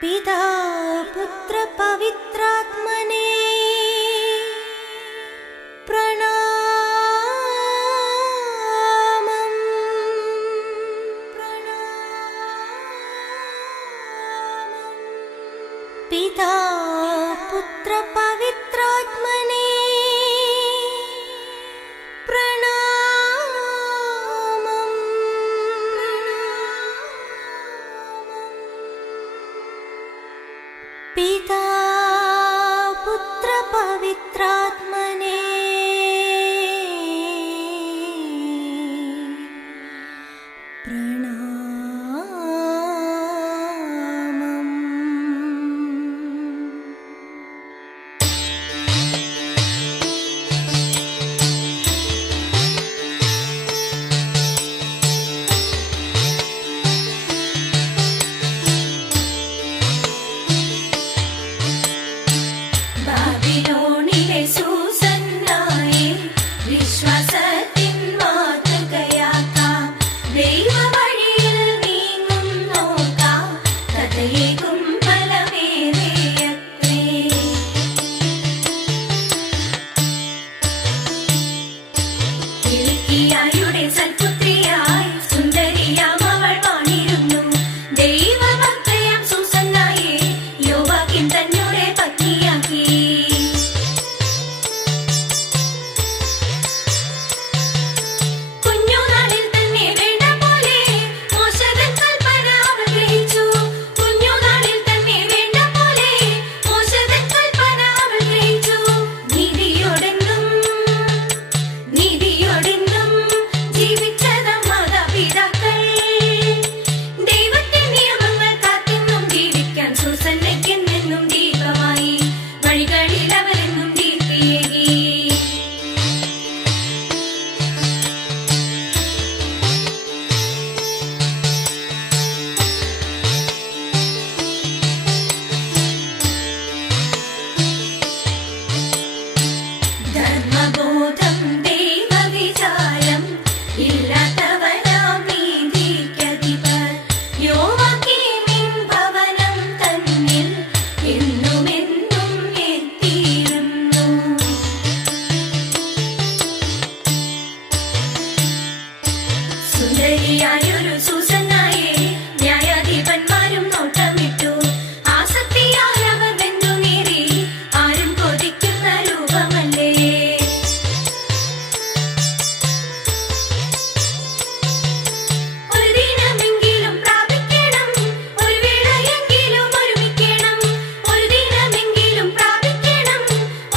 पिता पुत्र पवित्रात्मने प्रणामम्। पिता पुत्र पवित्रात्मने प्रणामम्। पिता पुत्र पवित्रात्मने ബാബിലോണിലെ സൂസന്നായെ വിശ്വാസത്തിൻ മാതൃകയാക്കാം. ദൈവവഴിയിൽ നീങ്ങുന്നോർക്കാം. കഥയേകും ഫലമേറെയത്രേ. ഹിൽക്കിയായുടെ സൽപുത്രിയായി സുന്ദരിയാം അവൾ വാണിരുന്നു. ദൈവഭക്തയാം സൂസന്നായെ യോവാക്കിൻ തന്നോടെ പത്നിയാക്കി. കുഞ്ഞുനാളിൽ തന്നെ വേണ്ട പോലെ മോശതൻ കൽപ്പന അവൾ ഗ്രഹിച്ചു. കുഞ്ഞുനാളിൽ തന്നെ വേണ്ട പോലെ മോശതൻ കൽപ്പന അവൾ ഗ്രഹിച്ചു. നീതിയോടെന്നും ജീവിച്ചതാം മാതാപിതാക്കൾ. ദൈവത്തിൻ നിയമങ്ങൾ കാത്തെന്നും ജീവിക്കാൻ സൂസന്നയ്ക്കെന്നെന്നും ദീപമായി. വഴികളിൽ അവരെന്നും ദീപ്തിയേകി. ധർമ്മബോധം ദൈവവിചാരം ഇല്ലാത്തവനാം നീതിക്കധിപർ. യോവാക്കീമിൻ ഭവനം തന്നിൽ എന്നുമെന്നും എത്തിയിരുന്നു. സുന്ദരിയായൊരു സൂസന്നായെ ന്യായാധിപന്മാരും നോട്ടമിട്ടു. ആസക്തിയാൽ അവർ വെന്തുനീറി. ആരും കൊതിക്കുന്ന രൂപമല്ലേ. ഒരു ദിനമെങ്കിലും പ്രാപിക്കണം, ഒരു വേളയെങ്കിലും ഒരുമിക്കണം. ഒരു ദിനമെങ്കിലും പ്രാപിക്കണം,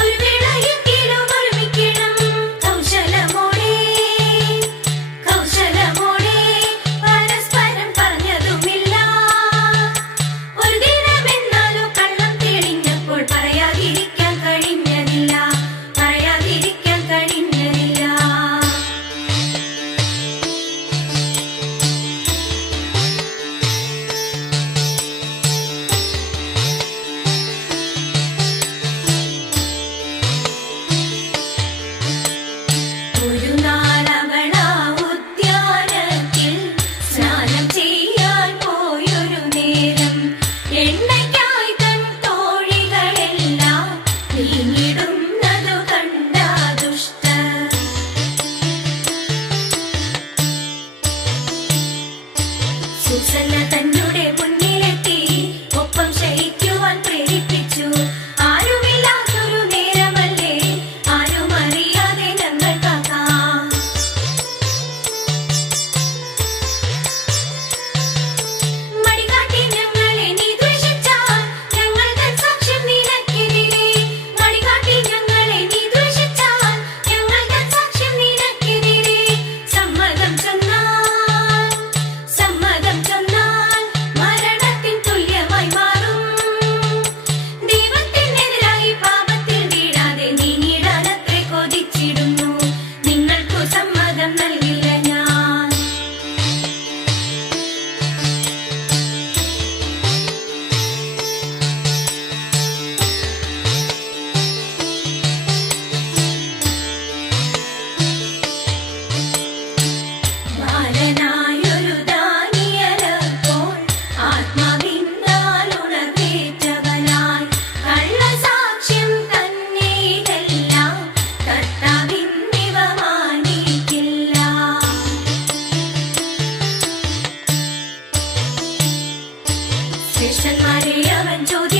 ഒരു വേളയെങ്കിലും ഒരുമിക്കണം. കൗശലമോടെ പരസ്പരം പറഞ്ഞതുമില്ല. ഒരു ദിനമെന്നാലോ കള്ളം തെളിഞ്ഞപ്പോൾ പറയാതിരിക്കാൻ കഴിഞ്ഞതില്ല. ഒരു നാളവളാ ഉദ്യാനത്തിൽ സ്നാനം ചെയ്യാൻ പോയൊരു നേരം എണ്ണയ്ക്കായി തൻ തോഴികളെല്ലാം നീങ്ങിടുന്നതു കണ്ട ദുഷ്ടർ. സൂസന്ന തന്നോടെ മുന്നിലെത്തി ഒപ്പം ശയിക്കുവാൻ പ്രേരിപ്പിച്ചു. ആരുമില്ലാത്തൊരു നേരമല്ലേ, ആരും അറിയാതെ ഞങ്ങൾ കാക്കാം. മടികാട്ടി ഞങ്ങളെ നീ ദ്വേഷിച്ചാൽ ഞങ്ങൾ തൻ സാക്ഷ്യം നിനക്കെതിരെ. മടികാട്ടി ഞങ്ങളെ നീ ദ്വേഷിച്ചാൽ ഞങ്ങൾ തൻ സാക്ഷ്യം നിനക്കെതിരെ. സമ്മതം ചൊന്നാൽ ജ്യേഷ്ഠന്മാരെ അവൻ ചോദിച്ചു.